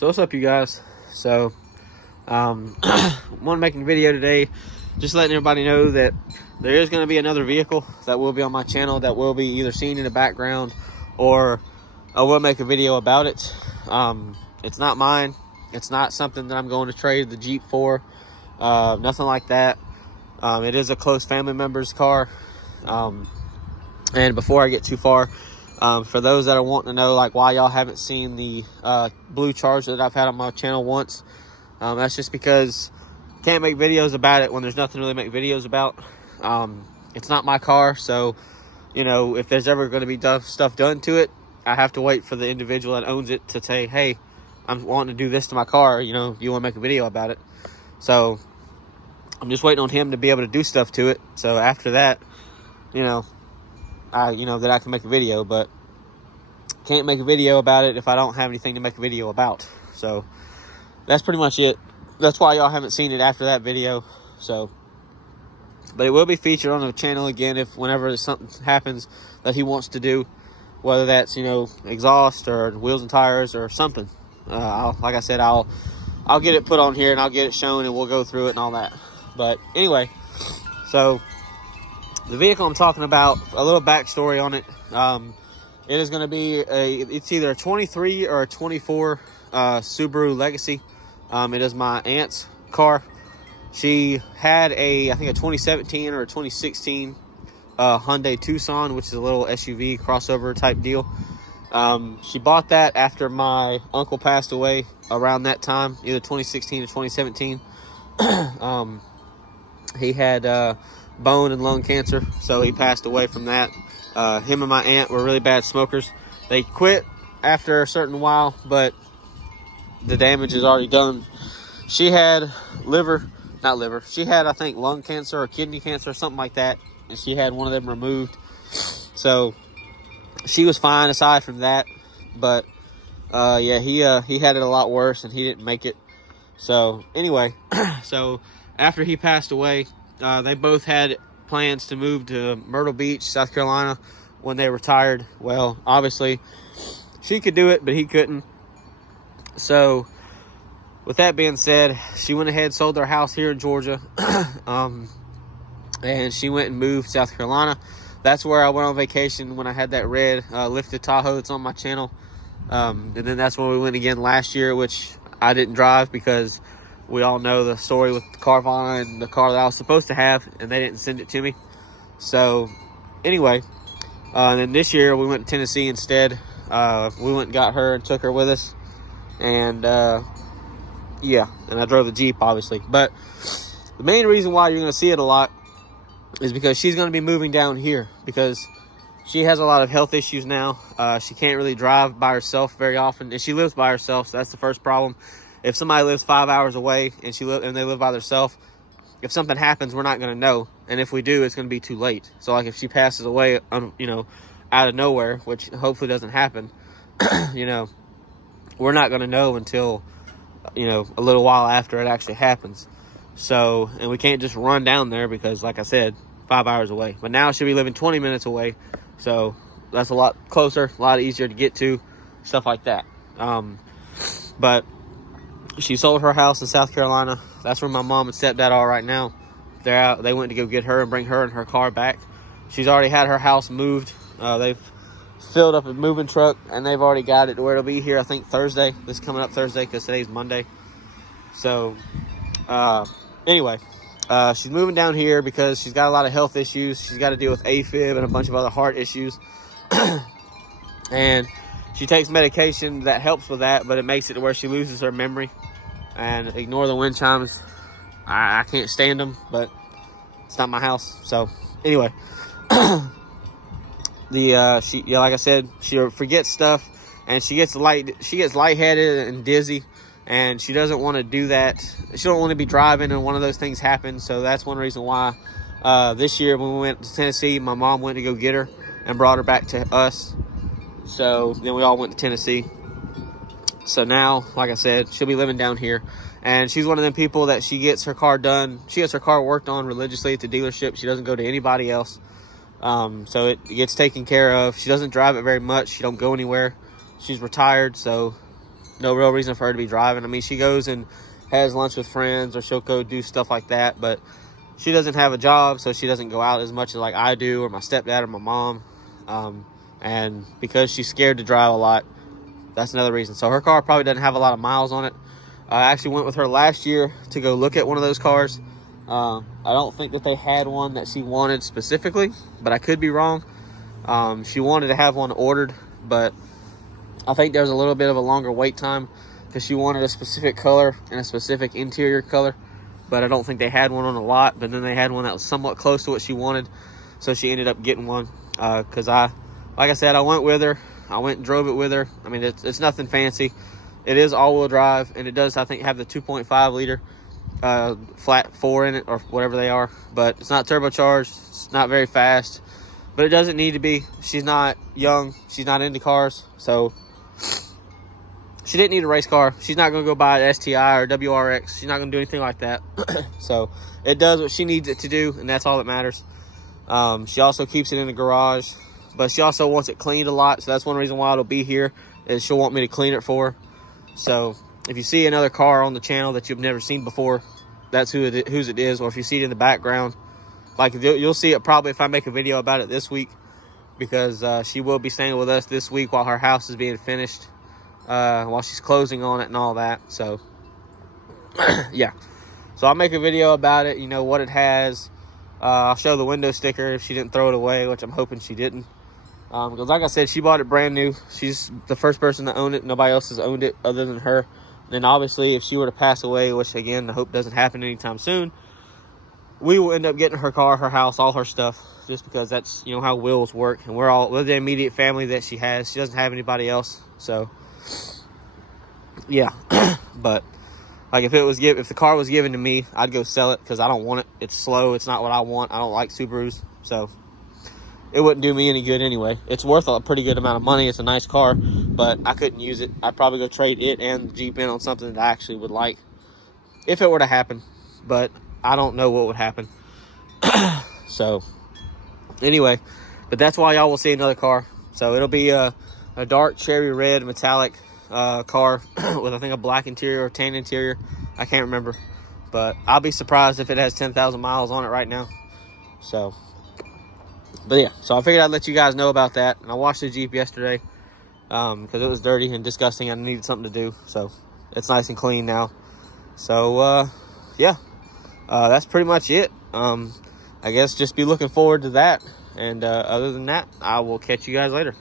So what's up, you guys? So want to make a video today, just letting everybody know that there is going to be another vehicle that will be on my channel that will be either seen in the background, or I will make a video about it. It's not mine. It's not something that I'm going to trade the Jeep for. Nothing like that. It is a close family member's car. And before I get too far, for those that are wanting to know like why y'all haven't seen the blue Charger that I've had on my channel once, that's just because I can't make videos about it when there's nothing to really make videos about. It's not my car, so you know, if there's ever going to be stuff done to it, I have to wait for the individual that owns it to say, hey, I'm wanting to do this to my car, you know, you want to make a video about it. So I'm just waiting on him to be able to do stuff to it. So after that, you know, that I can make a video, but can't make a video about it if I don't have anything to make a video about. So that's pretty much it. That's why y'all haven't seen it after that video. So, but it will be featured on the channel again if whenever something happens that he wants to do, whether that's, you know, exhaust or wheels and tires or something. Like I said, I'll get it put on here and I'll get it shown and we'll go through it and all that. But anyway, so the vehicle I'm talking about, a little backstory on it. It is going to be it's either a 23 or a 24 Subaru Legacy. It is my aunt's car. She had I think a 2017 or a 2016 Hyundai Tucson, which is a little SUV crossover type deal. She bought that after my uncle passed away around that time, either 2016 or 2017. He had bone and lung cancer, so he passed away from that. Him and my aunt were really bad smokers. They quit after a certain while, but the damage is already done. She had she had, I think, lung cancer or kidney cancer or something like that, and she had one of them removed. So she was fine aside from that, but yeah, he had it a lot worse and he didn't make it. So anyway, so after he passed away, they both had plans to move to Myrtle Beach, South Carolina when they retired. Well, obviously she could do it, but he couldn't. So with that being said, she went ahead and sold their house here in Georgia, and she went and moved to South Carolina. That's where I went on vacation when I had that red lifted Tahoe that's on my channel. And then that's when we went again last year, which I didn't drive because we all know the story with Carvana and the car that I was supposed to have, and they didn't send it to me. So anyway, and then this year we went to Tennessee instead. We went and got her and took her with us. And yeah, and I drove the Jeep, obviously. But the main reason why you're going to see it a lot is because she's going to be moving down here because she has a lot of health issues now. She can't really drive by herself very often, and she lives by herself, so that's the first problem. If somebody lives 5 hours away and they live by themselves, if something happens, we're not going to know, and if we do, it's going to be too late. So like if she passes away, you know, out of nowhere, which hopefully doesn't happen, you know, we're not going to know until, you know, a little while after it actually happens. So, and we can't just run down there because, like I said, 5 hours away. But now she'll be living 20 minutes away. So that's a lot closer, a lot easier to get to, stuff like that. But she sold her house in South Carolina. That's where my mom and stepdad are right now. They're out. They went to go get her and bring her and her car back. She's already had her house moved. They've filled up a moving truck, and they've already got it to where it'll be here, I think, Thursday. This coming up Thursday because today's Monday. So anyway, she's moving down here because she's got a lot of health issues. She's got to deal with AFib and a bunch of other heart issues. And she takes medication that helps with that, but it makes it to where she loses her memory. And ignore the wind chimes. I can't stand them, but it's not my house. So anyway, like I said, she forgets stuff, and she gets lightheaded and dizzy, and she doesn't want to do that. She don't want to be driving and one of those things happen. So that's one reason why this year when we went to Tennessee, my mom went to go get her and brought her back to us. So then we all went to Tennessee. So now, like I said, she'll be living down here, and she's one of them people that she gets her car done. She gets her car worked on religiously at the dealership. She doesn't go to anybody else. So it gets taken care of. She doesn't drive it very much. She don't go anywhere. She's retired, so no real reason for her to be driving. I mean, she goes and has lunch with friends, or she'll go do stuff like that, but she doesn't have a job, so she doesn't go out as much as like I do, or my stepdad or my mom. And because she's scared to drive a lot, that's another reason. So her car probably doesn't have a lot of miles on it. I actually went with her last year to go look at one of those cars. I don't think that they had one that she wanted specifically, but I could be wrong. She wanted to have one ordered, but I think there's a little bit of a longer wait time because she wanted a specific color and a specific interior color, but I don't think they had one on the lot. But then they had one that was somewhat close to what she wanted, so she ended up getting one. Because like I said, I went with her. I went and drove it with her. I mean, it's nothing fancy. It is all-wheel drive, and it does, I think, have the 2.5 liter flat 4 in it, or whatever they are. But it's not turbocharged. It's not very fast, but it doesn't need to be. She's not young. She's not into cars, so she didn't need a race car. She's not going to go buy an STI or WRX. She's not going to do anything like that. So it does what she needs it to do, and that's all that matters. She also keeps it in the garage, but she also wants it cleaned a lot. So that's one reason why it'll be here, is she'll want me to clean it for her. So if you see another car on the channel that you've never seen before, that's whose it is. Or if you see it in the background, like you'll see it probably if I make a video about it this week, because she will be staying with us this week while her house is being finished, while she's closing on it and all that. So yeah, so I'll make a video about it, you know, what it has. I'll show the window sticker if she didn't throw it away, which I'm hoping she didn't. Because like I said, she bought it brand new. She's the first person to own it. Nobody else has owned it other than her. And then obviously if she were to pass away, which again, I hope doesn't happen anytime soon, we will end up getting her car, her house, all her stuff, just because that's, you know, how wills work. And we're the immediate family that she has. She doesn't have anybody else. So yeah. But like if the car was given to me, I'd go sell it because I don't want it. It's slow. It's not what I want. I don't like Subarus. So it wouldn't do me any good anyway. It's worth a pretty good amount of money. It's a nice car, but I couldn't use it. I'd probably go trade it and the Jeep in on something that I actually would like if it were to happen. But I don't know what would happen. So anyway, but that's why y'all will see another car. So it'll be a dark cherry red metallic car with I think a black interior or tan interior. I can't remember, but I'll be surprised if it has 10,000 miles on it right now. So but yeah, so I figured I'd let you guys know about that. And I washed the Jeep yesterday because it was dirty and disgusting and I needed something to do. So it's nice and clean now. So yeah, that's pretty much it. I guess just be looking forward to that. And other than that, I will catch you guys later.